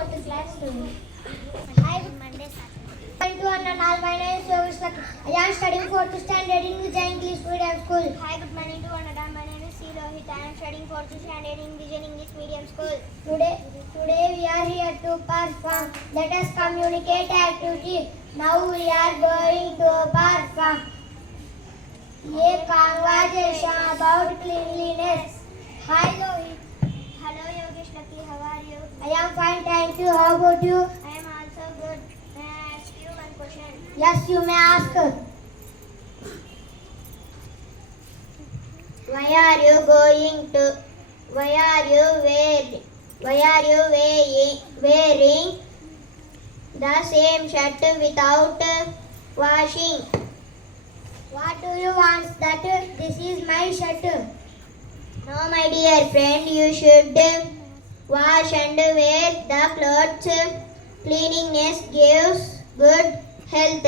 fourth class student. Hi, good Monday, Saturday. To all, my name is Yogesh. I am studying fourth standard in Vijay English Medium School. Hi, good morning to all. My name is C. Lohit. I am studying fourth standard in Vijay English Medium School. Today we are here to perform. Let us communicate activity. Now we are going to perform a conversation about cleanliness. Hi, Lohit. Hello, Yogesh Lucky. How are you? I am fine, thank you. How about you? I am also good. May I ask you one question? Yes, you may ask. Why are you going to? Why are you wearing the same shirt without washing? What do you want? That this is my shirt. No, my dear friend, you should wash and wear the clothes. Cleanliness gives good health.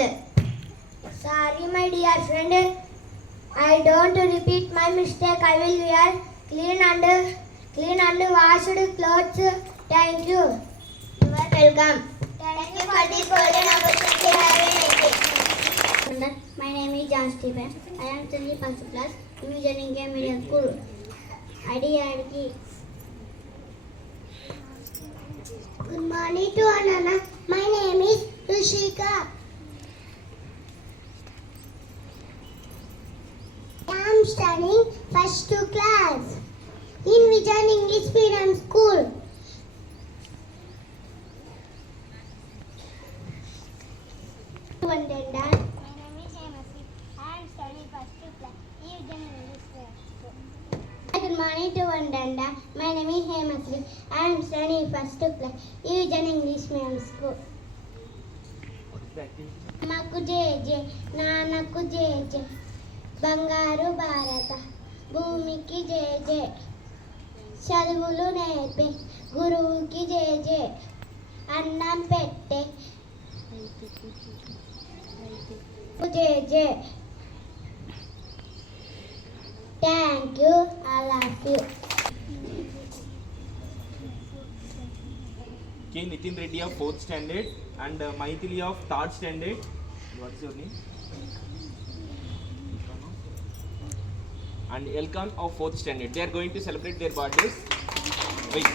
Sorry, my dear friend. I don't repeat my mistake. I will wear clean and washed clothes. Thank you. You are welcome. Thank you for this golden opportunity. Have a nice day. My name is John Stephen. I am studying first class in Vijay Medium School. Adi. Good morning to Anana. My name is Rushika. I am studying first class in Vijay English Medium School. My name is Hemasi. I am studying first class in Vijay English Medium School. Good morning to Vandanda. My name is Hemasi. I am studying first class in Vijay English Medium School. Maku jeje, Nanaku jeje, Bangaru Bharata, Bhumiki jeje, Chaduvulu nepe, Guruki jeje, Annam pette, jeje. Thank you. I love you. K. Nitin Reddy of 4th standard and Maithili of 3rd standard. What is your name? And Elkan of 4th standard. They are going to celebrate their birthdays. Wait.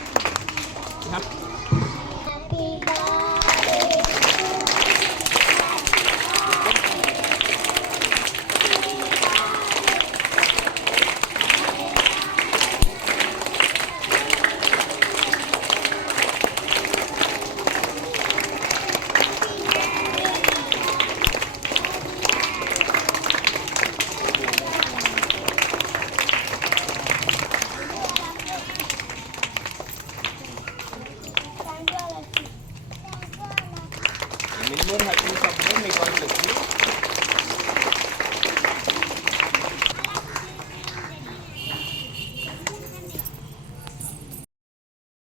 Happy birthday. Many more happiness of them may God bless you.